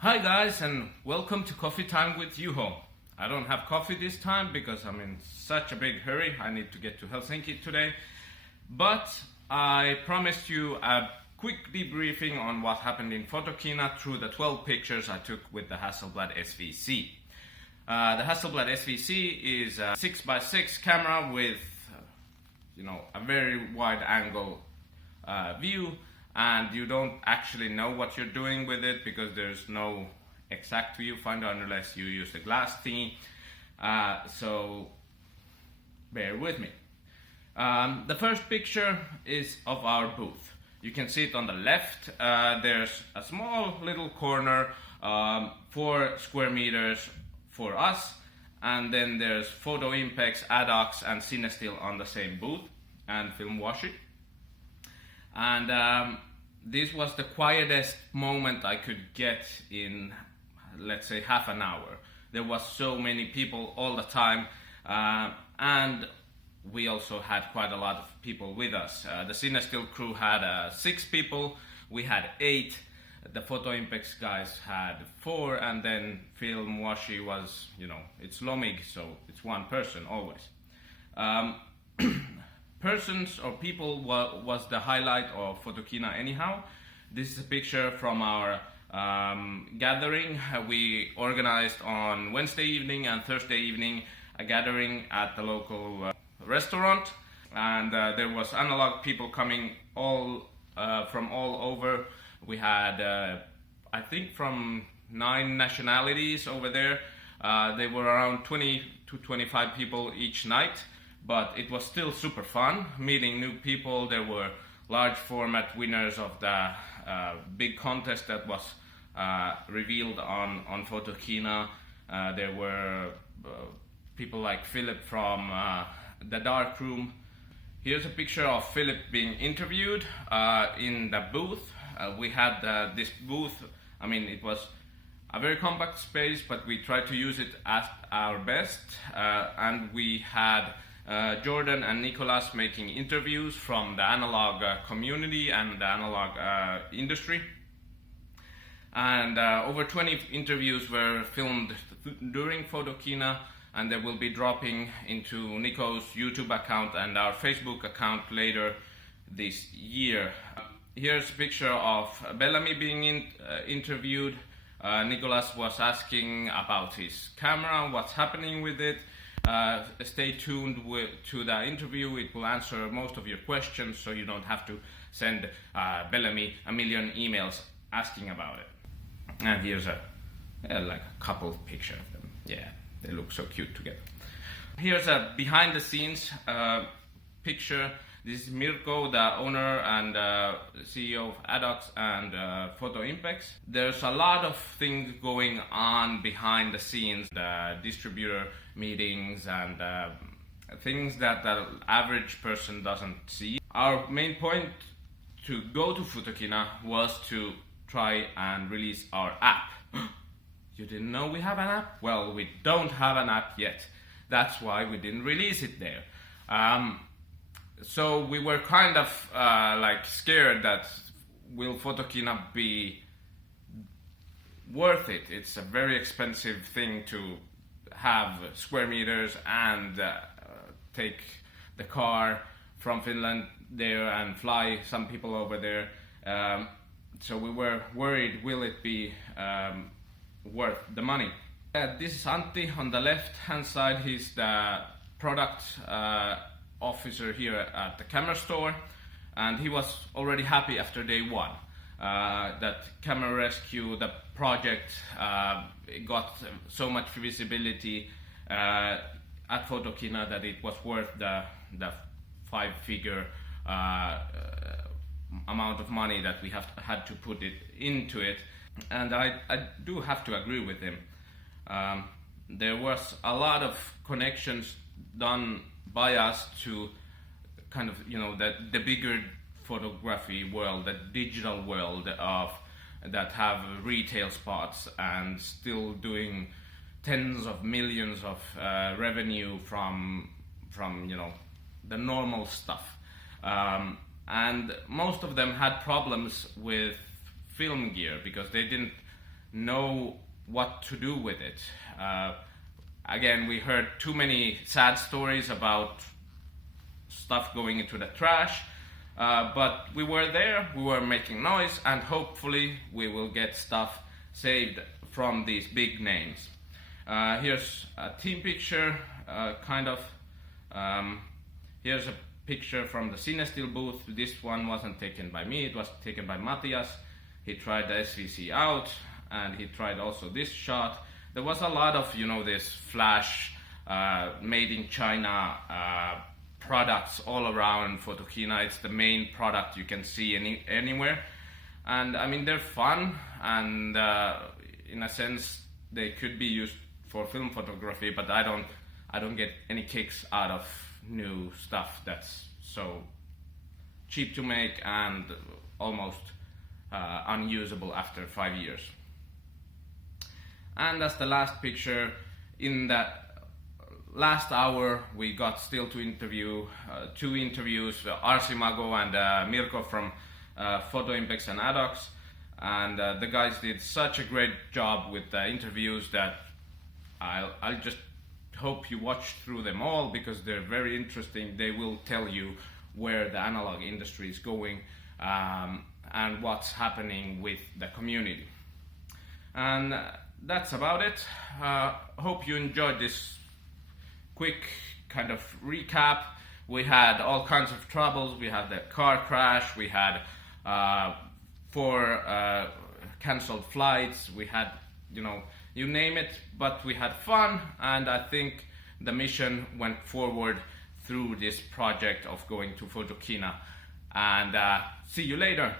Hi guys, and welcome to Coffee Time with Juho. I don't have coffee this time because I'm in such a big hurry. I need to get to Helsinki today. But I promised you a quick debriefing on what happened in Photokina through the 12 pictures I took with the Hasselblad SWC. The Hasselblad SWC is a 6x6 camera with a very wide angle view, and you don't actually know what you're doing with it because there's no exact viewfinder unless you use the glass thingy. So bear with me. The first picture is of our booth. You can see it on the left. There's a small little corner, 4 square meters for us, and then there's Photo Impex, Adox and Cinestill on the same booth, and Film Washi. And this was the quietest moment I could get in, let's say, half an hour. There was so many people all the time, and we also had quite a lot of people with us. The Cinestill crew had 6 people, we had 8. The Photo Impex guys had 4, and then Film Washi was, it's Lomig, so it's one person always. Persons or people was the highlight of Photokina anyhow. This is a picture from our gathering. We organized on Wednesday evening and Thursday evening a gathering at the local restaurant, and there was analog people coming from all over. We had I think from 9 nationalities over there. They were around 20 to 25 people each night. But it was still super fun, meeting new people. There were large format winners of the big contest that was revealed on Photokina. There were people like Philip from the dark room. Here's a picture of Philip being interviewed in the booth. We had this booth, it was a very compact space, but we tried to use it at our best. And we had Jordan and Nicholas making interviews from the analog community and the analog industry. And over 20 interviews were filmed during Photokina, and they will be dropping into Nico's YouTube account and our Facebook account later this year. Here's a picture of Bellamy being interviewed. Nicholas was asking about his camera, what's happening with it. Stay tuned to the interview. It will answer most of your questions, so you don't have to send Bellamy a million emails asking about it. And here's a couple picture of them. Yeah, they look so cute together. Here's a behind the scenes picture. This is Mirko, the owner and CEO of Adox and Photo Impex. There's a lot of things going on behind the scenes, the distributor meetings and things that the average person doesn't see. Our main point to go to Photokina was to try and release our app. You didn't know we have an app? Well, we don't have an app yet. That's why we didn't release it there. So we were kind of scared that will Photokina be worth it? It's a very expensive thing to have square meters and take the car from Finland there and fly some people over there. So we were worried, will it be worth the money? This is Antti on the left hand side. He's the product officer here at the camera store, and he was already happy after day 1 that Camera Rescue, the project, got so much visibility at Photokina that it was worth the 5-figure amount of money that we had to put it into it. And I do have to agree with him. There was a lot of connections done by us to kind of, the bigger photography world, the digital world of that have retail spots and still doing tens of millions of revenue from the normal stuff. And most of them had problems with film gear because they didn't know what to do with it. Again, we heard too many sad stories about stuff going into the trash, but we were there, we were making noise, and hopefully we will get stuff saved from these big names. Here's a team picture, here's a picture from the Cinestill booth. This one wasn't taken by me, it was taken by Matthias. He tried the SWC out, and he tried also this shot. There was a lot of, this flash, made in China products all around Photokina. It's the main product you can see anywhere. And I mean, they're fun, and in a sense, they could be used for film photography, but I don't get any kicks out of new stuff that's so cheap to make and almost unusable after 5 years. And as the last picture, in that last hour we got still to interview two interviews, Arsi Mago and Mirko from Photo Impex and Adox, and the guys did such a great job with the interviews that I'll just hope you watch through them all, because they're very interesting. They will tell you where the analog industry is going and what's happening with the community. And that's about it. Hope you enjoyed this quick kind of recap. We had all kinds of troubles. We had the car crash, we had 4 cancelled flights, we had, you name it, but we had fun, and I think the mission went forward through this project of going to Photokina. And see you later.